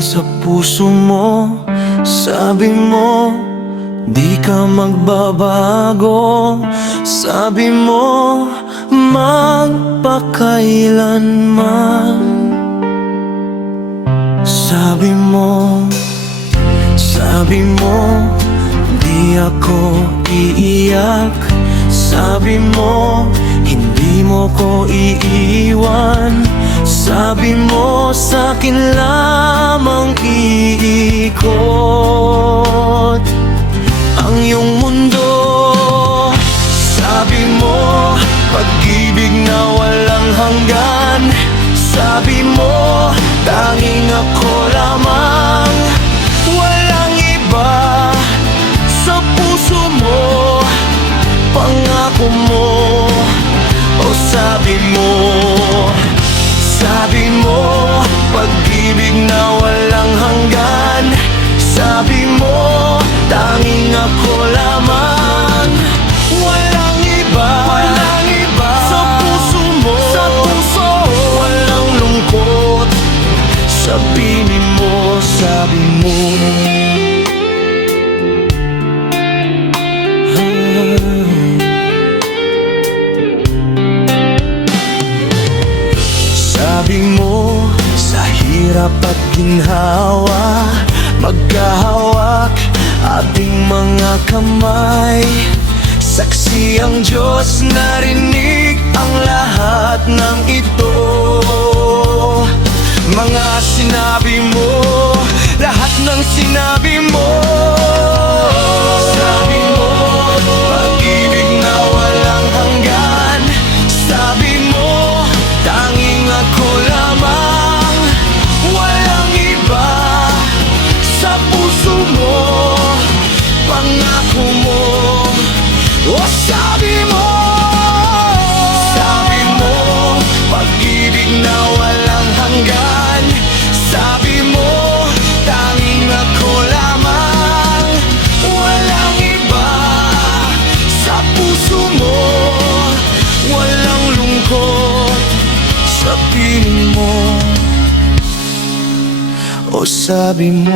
sa puso mo. Sabi mo, di ka magbabago. Sabi mo, magpakailanman. Sabi mo, di ako iiyak. Sabi mo, hindi mo ko iiwan. Sabi mo, sa'kin lamang iikot ang iyong mundo. Sabi mo, pag-ibig na walang hanggan. Sabi mo, tanging ako lamang, walang iba. Sa puso mo, pangako mo. O sabi mo, pag-ibig na walang hanggan. Sabi mo, tanging ako lamang, walang iba. Sa puso mo, walang lungkot. Sabihin mo, sabi mo. Sabi mo, sa hirap at ginhawa, magkahawak ating mga kamay. Saksi ang Diyos, narinig ang lahat ng ito. Mga sinabi mo, lahat ng sinabi mo. Sabi mo, pag-ibig na walang hanggan. Sabi mo, tanging ako lamang, walang iba. Sa puso mo, pangako mo. O sabi mo, pag-ibig na walang hanggan. Sabi mo, tanging ako lamang, walang iba. Sa puso mo, walang lungkot. Sabihin mo, o sabi mo.